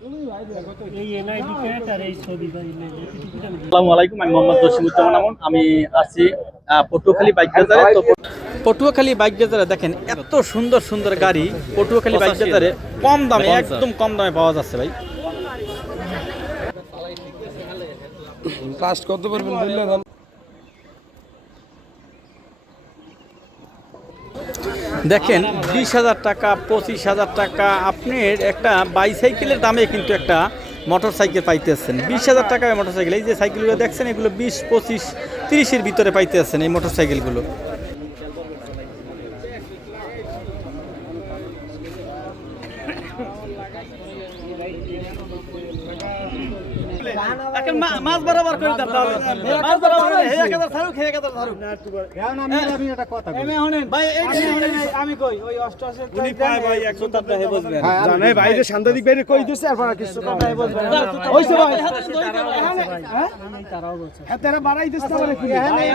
আসসালামু আলাইকুম, আমি মোহাম্মদ জসিমুজ্জামান আমন। আমি আছি পটুয়াখালী বাইক বাজারে। তো পটুয়াখালী বাইক বাজারে দেখেন এত সুন্দর সুন্দর গাড়ি পটুয়াখালী বাইক বাজারে কম দামে, একদম কম দামে পাওয়া যাচ্ছে ভাই। লাস্ট কত পারবেন বললেন? দেখেন 20,000 টাকা, 25,000 টাকা আপনার একটা বাইসাইকেলের দামে কিন্তু একটা মোটর সাইকেল পাইতেছেন। 20,000 টাকায় মোটর সাইকেল। এই যে সাইকেলগুলো দেখছেন এগুলো 20, 25, 30-এর ভিতরে পাইতেছেন এই মোটর সাইকেলগুলো। মাছ বরাবর করে দাও, মাছ বরাবর হে 1000 ছাড়ুক, হে 1000 ছাড়ুক। এখন আমি একটা কথা কই ভাই, আমি কই ওই 88 উনি পায় ভাই 100 টাকা হে বসবেন জানে ভাই, যে সাংবাদিক বাইরে কই দিছে আর পরে কিছু কথা হে বসবেন হইছে ভাই। হ্যাঁ তারাও বলছে, হ্যাঁ তারা বাড়াই দিছ না বলে কি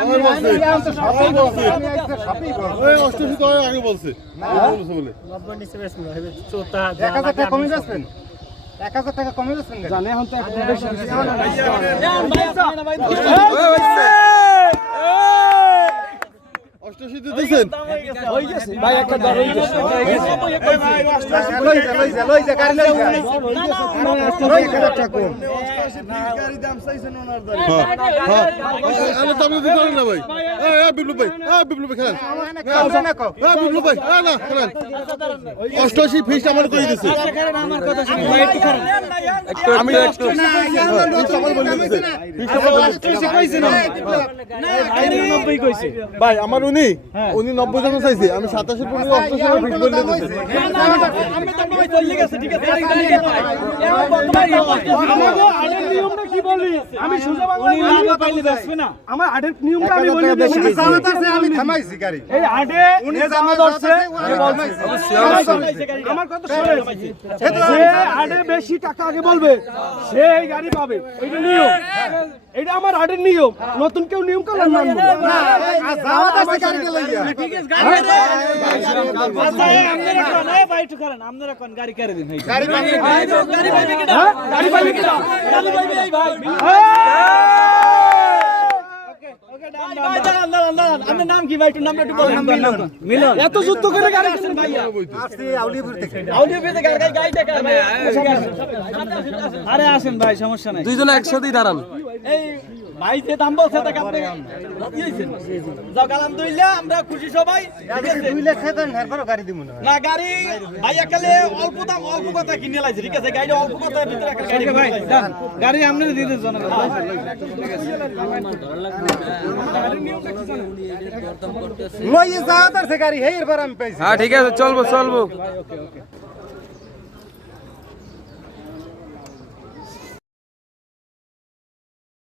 আমি বলছি, আমি তো সবই বলছি, আমি একটা সবই বলছি। ওই 88 তো আগে বলছে না বলছে বলে 90 নিচে বেশ না হবে চোতা 1000 টাকা কমে যাচ্ছেন, 1000 টাকা কমে যাচ্ছেন জানে। এখন তো একটু বেশি দিতেছেন হই গেছে ভাই, একটা দর হই গেছে ভাই, 88 লই যা গাড়ি লই যা 1000 টাকা কম গাড়ি দাম চাইছেন ওনার দাম। হ্যাঁ আমি তো আমি দিতে না ভাই। এই বিপ্লব ভাই, বিপ্লব ভাই খেলেন না কও, বিপ্লব ভাই না খেলেন 88 ফিস আমার কই দিছে। আমার কথা শুনুন ভাই, একটু খারাপ আমি একটু আমার বলে দিছে ফিস আমার 88 কইছে না 90 কইছে ভাই। আমার উনি 90 টাকা চাইছে, আমি 27 এর পরে 88 ফিস বলে দিছে। আমি তো ভাই চলে গেছে, ঠিক আছে আমাদের নিয়মটা কি বলি আমি সুজা বাংলা পাইলে আসবে না। আমার আটের নিয়মটা আমি বলি দিছি, জামাত আছে আমি থামাইছি গাড়ি। এই আটে উনি জামাত আছে আমার কথা শুনে, যে আটে বেশি টাকা আগে বলবে সে এই গাড়ি পাবে, এটা নিয়ম, এটা আমার আটের নিয়ম। নতুন কেউ নিয়ম করে না জামাত আছে গাড়ি লইয়া, ঠিক আছে গাড়ি রে আচ্ছা আপনারা কোন এই ভাই একটু করেন, আপনারা কোন গাড়ি করে দিন ভাই, গাড়ি পাইবে কি না, গাড়ি পাইবে কি না, গাড়ি পাইবে এই ভাই। ভাই আপনার নাম কি ভাই, একটু নামটা একটু বলেন। মিলন। এত যুদ্ধ করে গাড়ি আসেন ভাই? আসছে আউলিয়াপুর থেকে। আউলিয়াপুর থেকে গাড়ি দেখা ভাই। আরে আসেন ভাই, সমস্যা নাই, দুইজন একসাথেই দাঁড়ান। এই ভাই যে দাম বলছে তাকে আপনি রাজি হইছেন? যাও কালাম দইলা, আমরা খুশি সবাই, ঠিক আছে 2 লাখ দেন, এরপর গাড়ি দিমু না। না গাড়ি ভাই একালে অল্প দাম অল্প কথা কিনে লাইছে, ঠিক আছে গাড়ি অল্প কথার ভিতরে একটা গাড়ি ভাই দেন, গাড়ি আপনারা দিয়ে দেন জনগণ, ঠিক আছে লইয়ে যাও তার সে গাড়ি, হেই এরপর আমি পাইছি। হ্যাঁ ঠিক আছে চলবো।